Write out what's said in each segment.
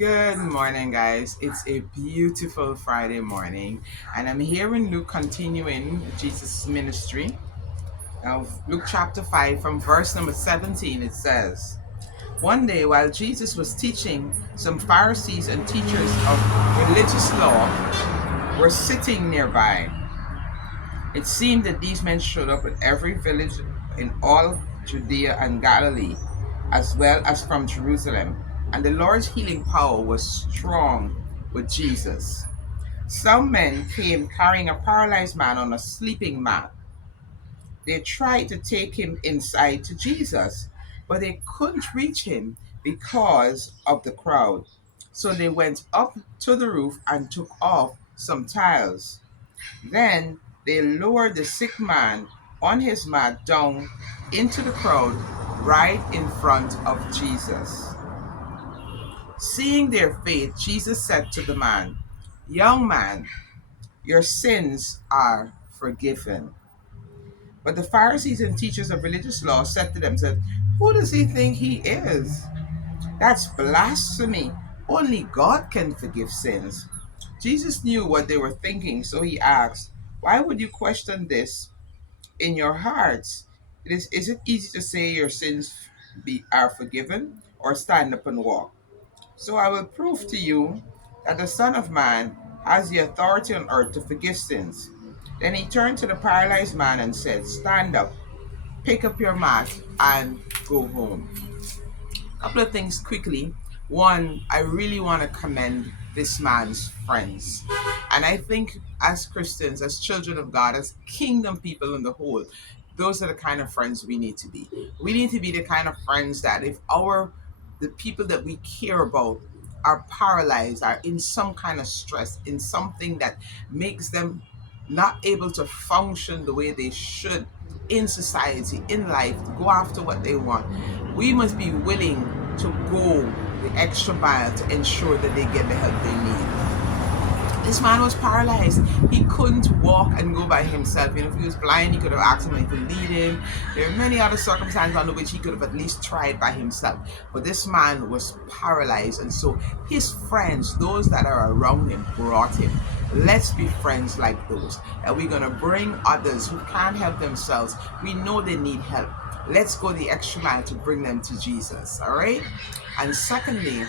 Good morning, guys. It's a beautiful Friday morning, and I'm here in Luke continuing Jesus' ministry. Now, Luke chapter 5, from verse number 17, it says, One day while Jesus was teaching, some Pharisees and teachers of religious law were sitting nearby. It seemed that these men showed up at every village in all Judea and Galilee, as well as from Jerusalem, and the Lord's healing power was strong with Jesus. Some men came carrying a paralyzed man on a sleeping mat. They tried to take him inside to Jesus, but they couldn't reach him because of the crowd. So they went up to the roof and took off some tiles. Then they lowered the sick man on his mat down into the crowd right in front of Jesus. Seeing their faith, Jesus said to the man, Young man, your sins are forgiven. But the Pharisees and teachers of religious law said to them, Who does he think he is? That's blasphemy. Only God can forgive sins. Jesus knew what they were thinking, so he asked, Why would you question this in your hearts? Is it easy to say your sins are forgiven or stand up and walk? So I will prove to you that the Son of Man has the authority on earth to forgive sins. Then he turned to the paralyzed man and said, Stand up, pick up your mat, and go home. A couple of things quickly. One, I really want to commend this man's friends. And I think as Christians, as children of God, as kingdom people in the whole, those are the kind of friends we need to be. We need to be the kind of friends that if the people that we care about are paralyzed, are in some kind of stress, in something that makes them not able to function the way they should in society, in life, to go after what they want, we must be willing to go the extra mile to ensure that they get the help they need. This man was paralyzed. He couldn't walk and go by himself. If he was blind, he could have asked somebody to lead him. There are many other circumstances under which he could have at least tried by himself. But this man was paralyzed, and so his friends, those that are around him, brought him. Let's be friends like those. That we're going to bring others who can't help themselves. We know they need help. Let's go the extra mile to bring them to Jesus. All right? And secondly,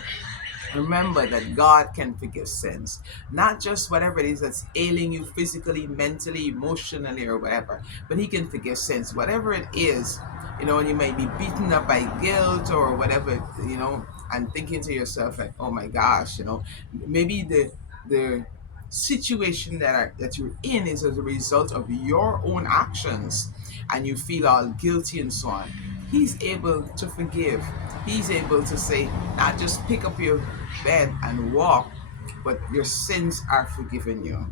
remember that God can forgive sins, not just whatever it is that's ailing you physically, mentally, emotionally, or whatever, but He can forgive sins, whatever it is, and you may be beaten up by guilt or whatever, and thinking to yourself, like, oh my gosh, maybe the situation that you're in is as a result of your own actions, and you feel all guilty and so on. He's able to forgive. He's able to say, not just pick up your bed and walk, but your sins are forgiven you.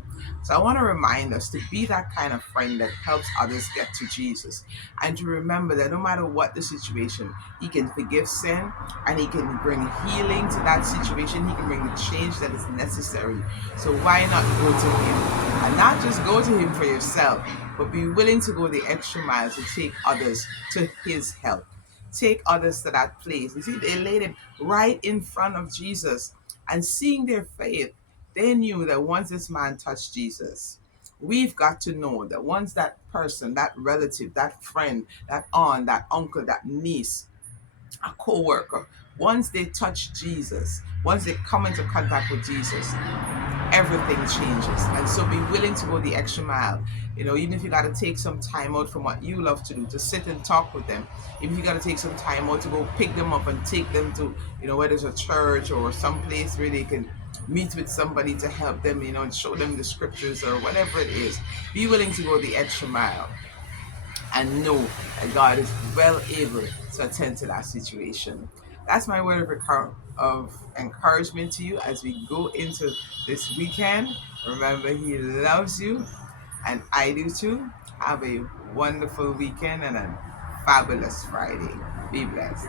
So I want to remind us to be that kind of friend that helps others get to Jesus, and to remember that no matter what the situation, He can forgive sin, and He can bring healing to that situation. He can bring the change that is necessary. So why not go to Him? And not just go to Him for yourself, but be willing to go the extra mile to take others to His help. Take others to that place. You see, they laid Him right in front of Jesus, and seeing their faith, they knew that once this man touched Jesus, we've got to know that once that person, that relative, that friend, that aunt, that uncle, that niece, a co-worker, once they touch Jesus, once they come into contact with Jesus, everything changes. And so be willing to go the extra mile. Even if you got to take some time out from what you love to do to sit and talk with them, even if you got to take some time out to go pick them up and take them to, whether it's a church or some place where they can meet with somebody to help them, and show them the scriptures or whatever it is. Be willing to go the extra mile and know that God is well able to attend to that situation. That's my word of encouragement to you as we go into this weekend. Remember, He loves you, and I do too. Have a wonderful weekend and a fabulous Friday. Be blessed.